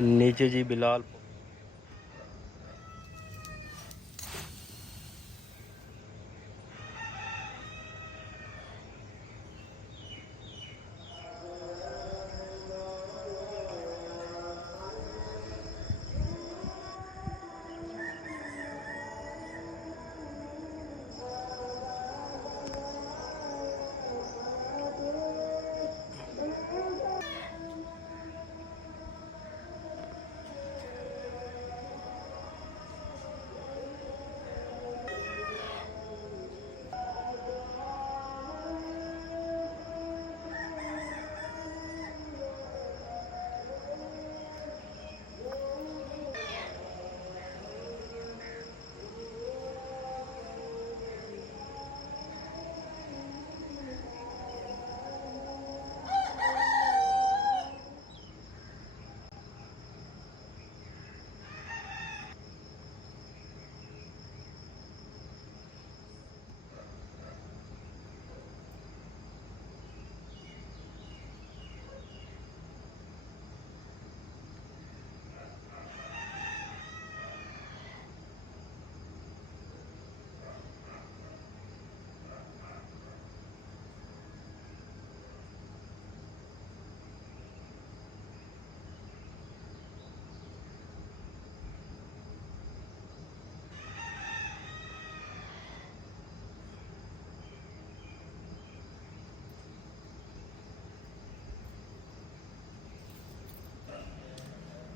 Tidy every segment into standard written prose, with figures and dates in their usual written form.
नीचे जी बिलाल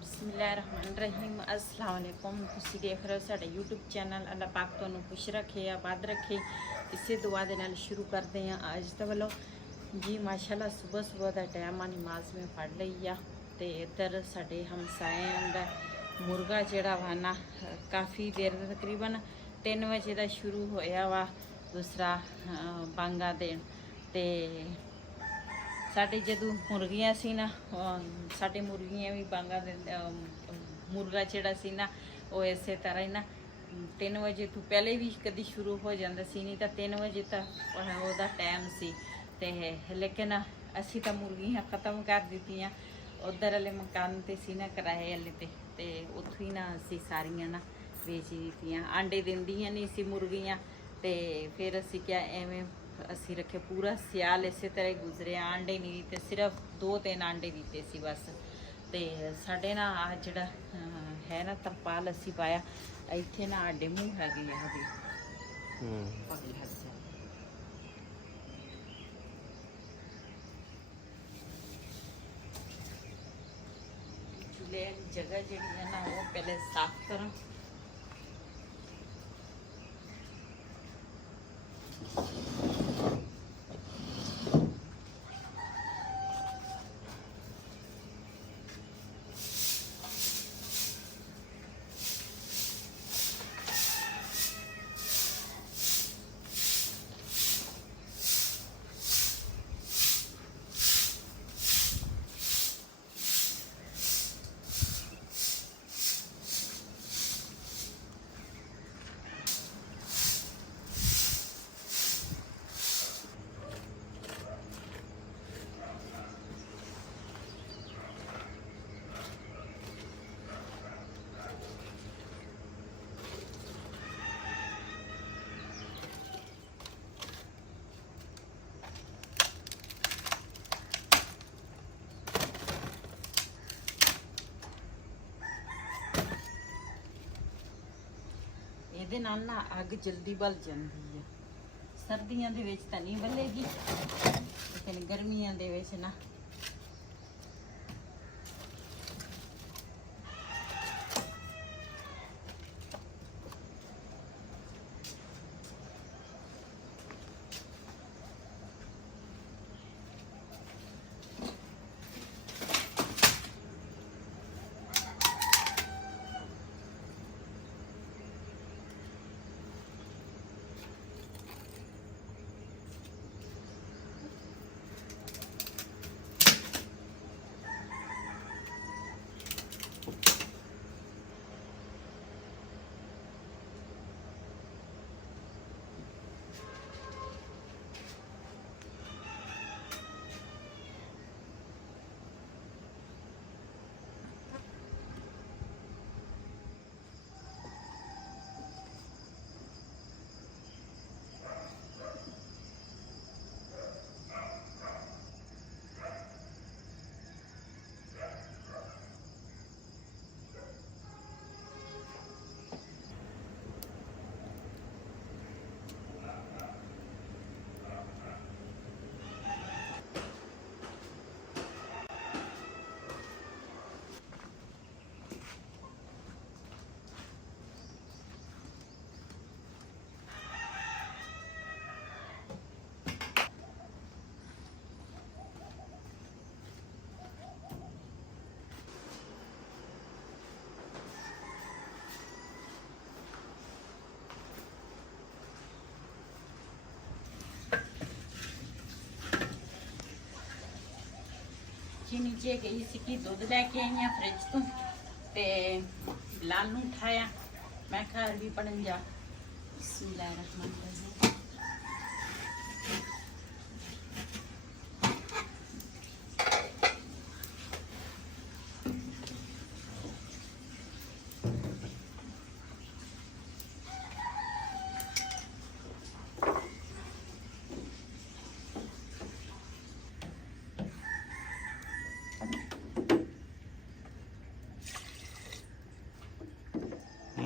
बिस्मिल्लाहिर्रहमानिर्रहीम अस्सलाम वालेकुम। ਤੁਸੀਂ ਦੇਖ ਰਹੇ ਹੋ ਸਾਡਾ YouTube ਚੈਨਲ। ਅੱਲਾਹ ਪਾਕ ਤੁਹਾਨੂੰ ਖੁਸ਼ ਰੱਖੇ, ਆਬਾਦ ਰੱਖੇ। ਇਸੇ ਦੁਆ ਦੇ ਨਾਲ ਸ਼ੁਰੂ ਕਰਦੇ ਹਾਂ ਅੱਜ ਦਾ ਵੱਲੋਂ ਜੀ। ਮਾਸ਼ਾਅੱਲਾ ਸਵੇਰ ਦਾ ਟਾਈਮ ਆ, ਨਮਾਜ਼ ਮੈਂ ਪੜ੍ਹ ਲਈ ਆ ਤੇ ਇੱਧਰ ਸਾਡੇ ਹਮਸਾਇਆਂ ਦਾ ਮੁਰਗਾ ਜਿਹੜਾ ਵਾ ਨਾ ਕਾਫੀ ਦੇਰ ਦਾ ਤਕਰੀਬਨ 3 ਵਜੇ ਦਾ ਸ਼ੁਰੂ ਹੋਇਆ ਵਾ ਦੂਸਰਾ ਬਾਂਗਾ ਦੇਣ। ਤੇ ਸਾਡੇ ਜਦੋਂ ਮੁਰਗੀਆਂ ਸੀ ਨਾ, ਸਾਡੇ ਮੁਰਗੀਆਂ ਵੀ ਬਾਂਗਾ ਦੇ ਮੁਰਗਾ ਜਿਹੜਾ ਸੀ ਨਾ ਉਹ ਇਸੇ ਤਰ੍ਹਾਂ ਹੀ ਨਾ 3 ਵਜੇ ਤੋਂ ਪਹਿਲੇ ਵੀ ਕਦੀ ਸ਼ੁਰੂ ਹੋ ਜਾਂਦਾ ਸੀ, ਨਹੀਂ ਤਾਂ 3 ਵਜੇ ਤੱਕ ਉਹਦਾ ਟਾਈਮ ਸੀ। ਤੇ ਲੇਕਿਨ ਅਸੀਂ ਤਾਂ ਮੁਰਗੀਆਂ ਖਤਮ ਕਰ ਦਿੱਤੀਆਂ ਉਧਰ ਵਾਲੇ ਮਕਾਨ ਤੇ ਸੀ ਨਾ, ਕਿਰਾਏ ਵਾਲੇ ਤੇ ਉੱਥੋਂ ਹੀ ਨਾ ਅਸੀਂ ਸਾਰੀਆਂ ਨਾ ਵੇਚ ਦਿੱਤੀਆਂ। ਆਂਡੇ ਦਿੰਦੀਆਂ ਨਹੀਂ ਸੀ ਮੁਰਗੀਆਂ ਤੇ ਫਿਰ ਅਸੀਂ ਕਿਹਾ ਐਵੇਂ ਅਸੀਂ ਰੱਖੇ ਪੂਰਾ ਸਿਆਲ ਇਸੇ ਤਰ੍ਹਾਂ ਹੀ ਗੁਜ਼ਰਿਆ। ਆਂਡੇ ਨਹੀਂ ਦਿੱਤੇ, ਸਿਰਫ 2-3 ਆਂਡੇ ਦਿੱਤੇ ਸੀ ਬਸ। ਤੇ ਸਾਡੇ ਨਾ ਆ ਜਿਹੜਾ ਹੈ ਨਾ ਤਰਪਾਲ ਅਸੀਂ ਪਾਇਆ ਇੱਥੇ ਨਾ ਆਡੇ ਮੂੰਹ ਹੈਗੇ ਆ ਉਹਦੀ ਚੁੱਲ੍ਹੇ ਦੀ ਜਗ੍ਹਾ ਜਿਹੜੀ ਹੈ ਨਾ ਉਹ ਪਹਿਲੇ ਸਾਫ਼ ਕਰਾਂ। ਇਹਦੇ ਨਾਲ ਨਾ ਅੱਗ ਜਲਦੀ ਬਲ ਜਾਂਦੀ ਹੈ। ਸਰਦੀਆਂ ਦੇ ਵਿੱਚ ਤਾਂ ਨਹੀਂ ਬਲੇਗੀ, ਲੇਕਿਨ ਗਰਮੀਆਂ ਦੇ ਵਿੱਚ ਨਾ ਜੀ ਨੀਚੇ ਗਈ ਸੀ ਕਿ ਦੁੱਧ ਲੈ ਕੇ ਆਈ ਆ ਫ੍ਰਿਜ ਤੋਂ ਤੇ ਬਿਲਾਲ ਨੂੰ ਉਠਾਇਆ। ਮੈਂ ਕਿਹਾ ਅਰਬੀ ਪੜਨ ਜਾ। ਬਿਸਮਿल्लाहिर्रहमानिर्रहीम।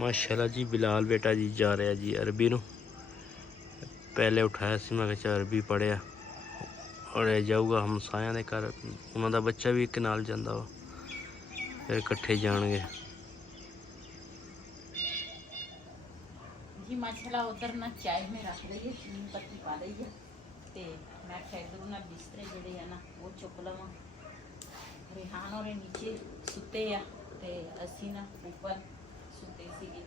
माशाल्लाह जी बिलाल बेटा जी जा रहा जी अरबी ਨੂੰ ਪਹਿਲੇ ਉਠਾਇਆ ਸੀ ਮੈਂ ਕਿਹਾ ਅਰਬੀ ਪੜਿਆ ਔਰ ਇਹ ਜਾਊਗਾ ਹਮਸਾਇਆਂ ਦੇ ਘਰ ਉਹਨਾਂ ਦਾ ਬੱਚਾ ਵੀ ਇੱਕ ਨਾਲ ਜਾਂਦਾ ਵਾ ਫਿਰ ਇਕੱਠੇ ਜਾਣਗੇ जी माशाल्लाह। उधर ना चाय में रख रही है, चीनी पत्ती पा रही है ते मैं इधरों ना बिस्तरे जेडे है ना वो चुक लवां। रेहान और नीचे सुते आ ते असी ना ऊपर सुते सीगे।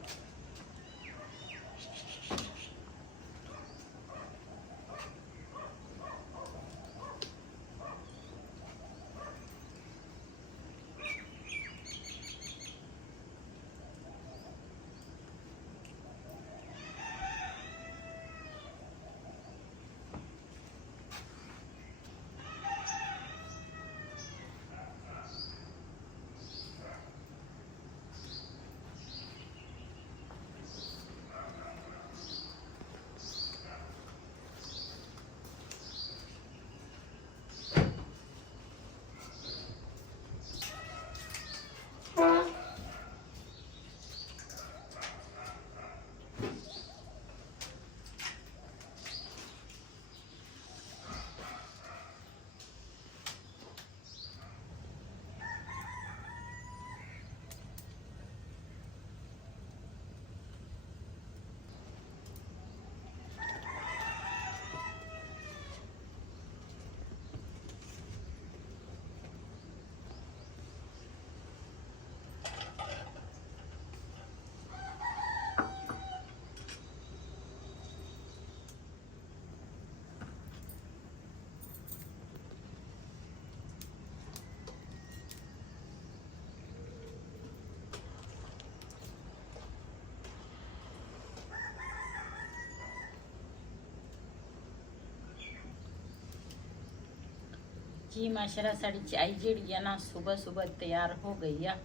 जी माशाल्लाह साड़ी चाय जी है ना सुबह सुबह तैयार हो गई है।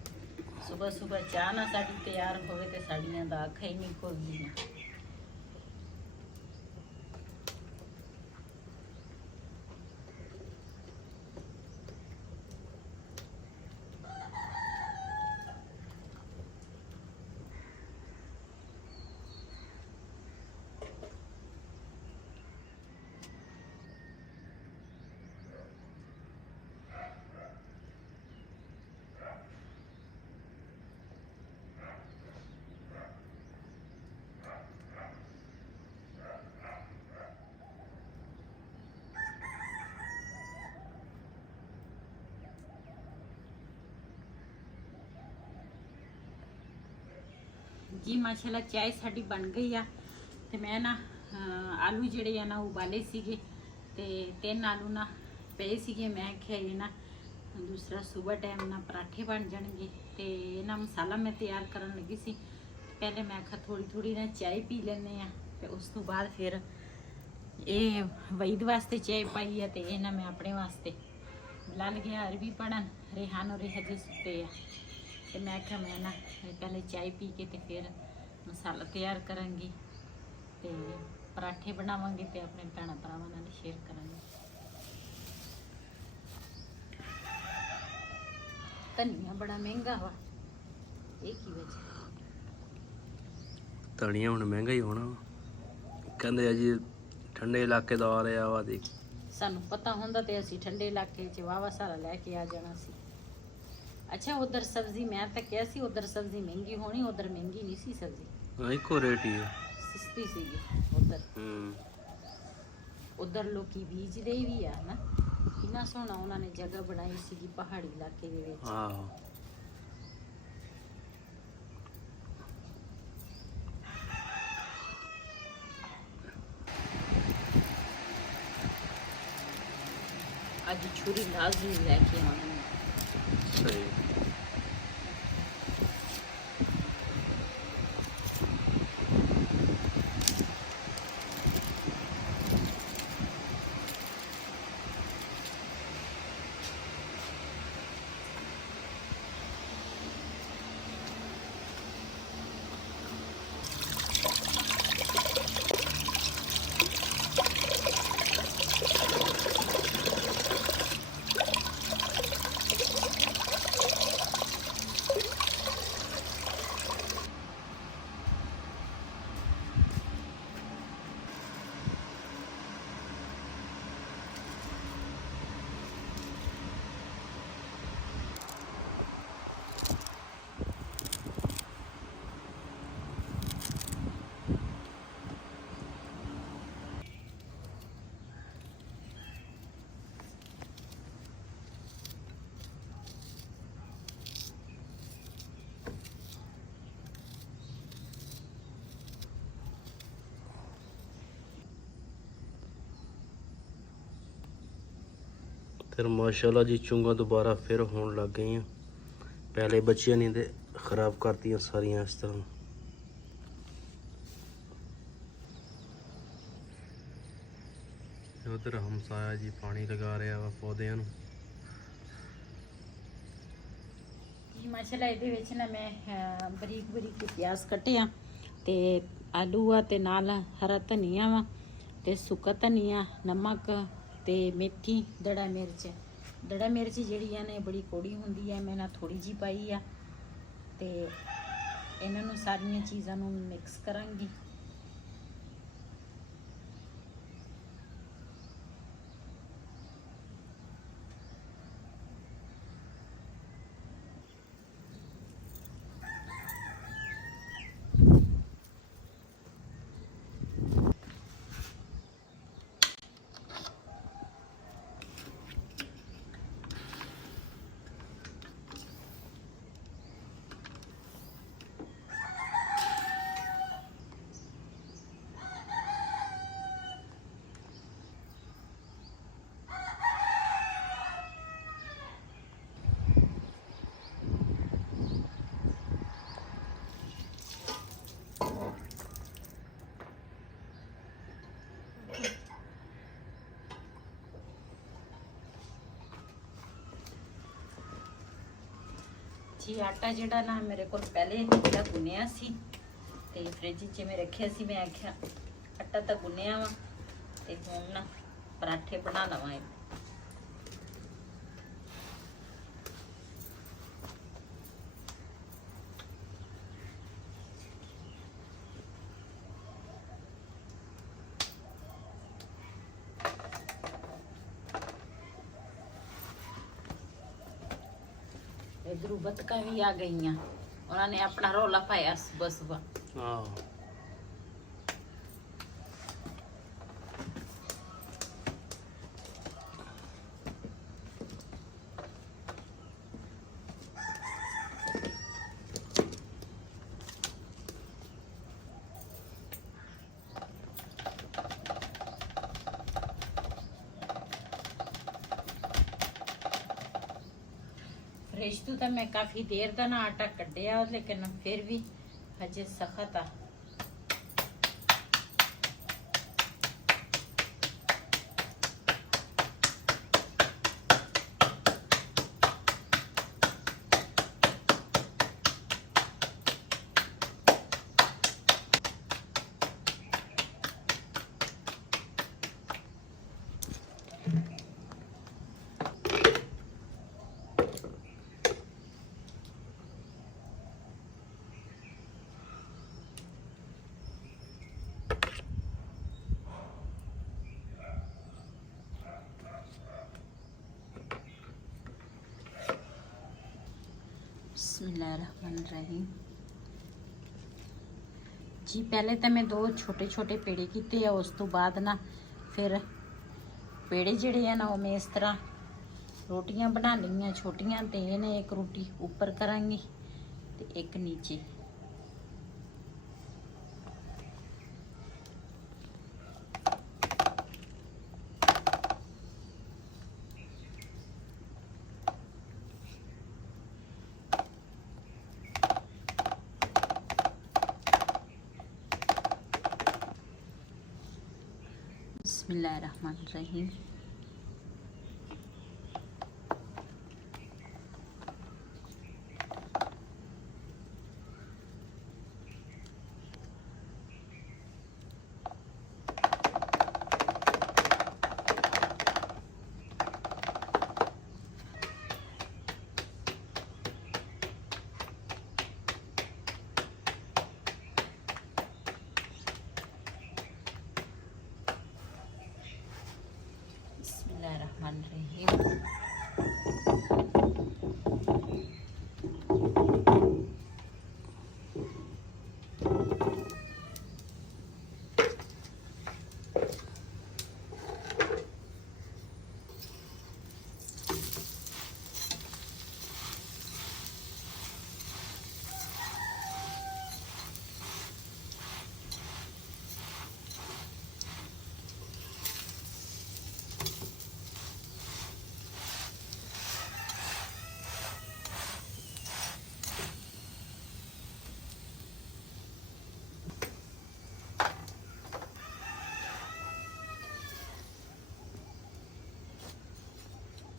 सुबह सुबह चाह ना साड़ी तैयार होवे ते साड़ियां दा आखा ही नहीं खोलदी। जी माशाल्लाह चाय साड़ी बन गई आ ते मैं ना आलू जेड़े आ ना उबाले सीगे ते 3 आलू ना पे सीगे। मैं आख्या ये ना दूसरा सुबह टाइम ना पराठे बन जाएंगे ते ना मसाला मैं तैयार करन लगी सी। पहले मैं आखा थोड़ी थोड़ी ना चाय पी लेने आ ते उस तो बाद फिर ये वईद वास्ते चाय पाई है ते ना मैं अपने वास्ते बिलाल गया अरबी पढ़न। रेहान और हजे सुते आ ते मैं आख्या मैं ना पहले चाय पी के ते फिर मसाला तैयार करांगी ते पराठे बनावांगे ते अपने भैणा भरावां नाल शेयर करांगे। धनिया बड़ा महंगा वा, ये की वजह? धनिया हुण महंगा ही होना कहंदे जी ठंडे इलाके दा आ रहा वा। देख सानू पता हुंदा ते असीं ठंडे इलाके च वावा सारा लैके आ जाना सी। अच्छा उधर सब्जी मैं तो क्या सी उधर सब्जी महंगी होनी, उधर महंगी नहीं सी सब्जी। इको रेट ही है, सस्ती सी उधर। उधर लोग बीजते भी है ना, कितना सोहना उन्होंने जगह बनाई सी पहाड़ी इलाके दे विच। अज छुरी लाजमी लैके आनी। ਸਹੀ। ਤੇ ਮਾਸ਼ਾਅੱਲਾ ਜੀ ਚੁੰਗਾ ਦੁਬਾਰਾ ਫਿਰ ਹੋਣ ਲੱਗ ਗਈਆਂ। ਪਹਿਲੇ ਬੱਚਿਆਂ ਨੇ ਤੇ ਖਰਾਬ ਕਰਤੀਆਂ ਸਾਰੀਆਂ ਇਸ ਤਰ੍ਹਾਂ। ਉਧਰ ਹਮਸਾਇਆ ਜੀ ਪਾਣੀ ਲਗਾ ਰਿਹਾ ਵਾ ਪੌਦਿਆਂ ਨੂੰ। ਜੀ ਮਾਸ਼ਾਅੱਲਾ ਇਹਦੇ ਵਿੱਚ ਨਾ ਮੈਂ ਬਰੀਕ ਬਰੀਕ ਪਿਆਜ਼ ਕੱਟਿਆ ਤੇ ਆਲੂ ਆ ਤੇ ਨਾਲ ਹਰਾ ਧਨੀਆ ਵਾ ਤੇ ਸੁੱਕਾ ਧਨੀਆ, ਨਮਕ ਤੇ ਮੇਥੀ, ਦੜਾ ਮਿਰਚ ਜਿਹੜੀ ਆ ਨੇ ਬੜੀ ਕੌੜੀ ਹੁੰਦੀ ਹੈ, ਮੈਂ ਨਾ ਥੋੜੀ ਜੀ ਪਾਈ ਆ ਤੇ ਇਹਨਾਂ ਨੂੰ ਸਾਰੀਆਂ ਚੀਜ਼ਾਂ ਨੂੰ ਮਿਕਸ ਕਰਾਂਗੀ। ਜੀ ਆਟਾ ਜਿਹੜਾ ਨਾ ਮੇਰੇ ਕੋਲ ਪਹਿਲੇ ਜਿਹੜਾ ਗੁੰਨਿਆ ਸੀ ਤੇ ਫ੍ਰਿਜ 'ਚ ਮੈਂ ਰੱਖਿਆ ਸੀ, ਮੈਂ ਆਖਿਆ ਆਟਾ ਤਾਂ ਗੁੰਨਿਆ ਵਾ ਤੇ ਹੁਣ ਨਾ ਪਰਾਠੇ ਬਣਾ ਲਵਾਂ ਇਹ। इधरों बतका भी आ गई, उन्होंने अपना रौला पाया सुबह सुबह। फ्रिज तो मैं काफ़ी देर का ना आटा कढ़िया, लेकिन फिर भी हजे सख्त आ। बिस्मिल्लाहिर्रहमानिर्रहीम। जी पहले तो मैं 2 छोटे छोटे पेड़े किए है, उस तो बाद ना फिर पेड़े जड़े है ना वो मैं इस तरह रोटियां बना ली छोटियां, तो इन्हें एक रोटी ऊपर करांगी तो एक नीचे। बिस्मिल्लाहिर्रहमानिर्रहीम। बिस्मिल्लाहिर्रहमानिर्रहीम।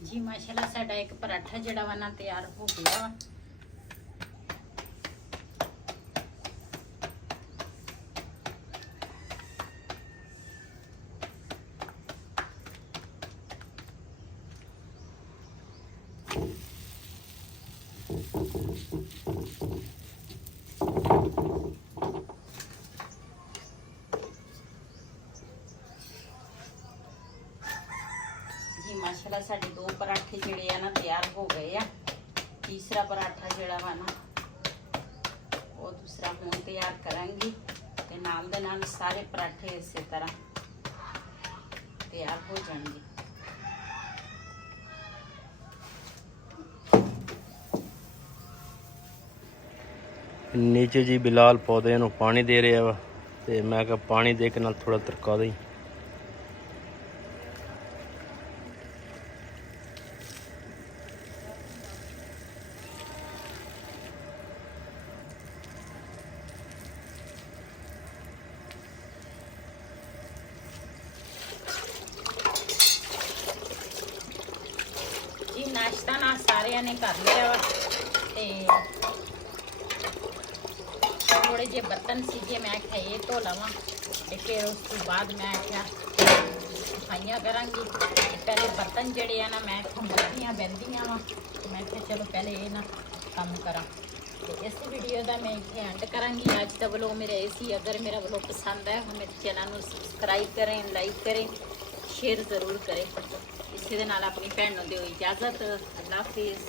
जी माशाल्लाह साडा एक पराठा जड़ा वा ना तैयार हो गया वा। जी माशाल्लाह साडे 2 पराठे जिहड़े आ ना तैयार हो गए आ। तीसरा पराठा जिहड़ा वा ना वो दूसरा हुण तैयार करांगी ते नाल दे नाल सारे पराठे इसे तरह तैयार हो जाएंगे। नीचे जी बिलाल पौधे ਨੂੰ ਪਾਣੀ ਦੇ ਰਿਹਾ ਵਾ ਤੇ ਮੈਂ ਕਿਹਾ ਪਾਣੀ ਦੇ ਕੇ ਨਾਲ ਥੋੜਾ ਤਰਕਾ ਦੇਈ। जी नाश्ता ना सारिਆਂ ने कर लिया वा ते थोड़े जे बर्तन सीगे मैं आख्या ये धो लवां ते फिर उस तो बाद मैं आख्या सफाइयां करांगी। पहले बर्तन जड़े आ ना मैं खंभदियां बहदियां वा ते मैं आख्या चलो पहले ये ना काम करा। तो इस वीडियो का मैं इतने एंड करांगी। आज का व्लॉग मेरा ऐसी, अगर मेरा व्लॉग पसंद है तो मेरे चैनल को सबसक्राइब करें, लाइक करें, शेयर ज़रूर करें। इसी दे नाल अपनी भैन नूं दिओ इजाज़त। अल्लाह हाफिज़।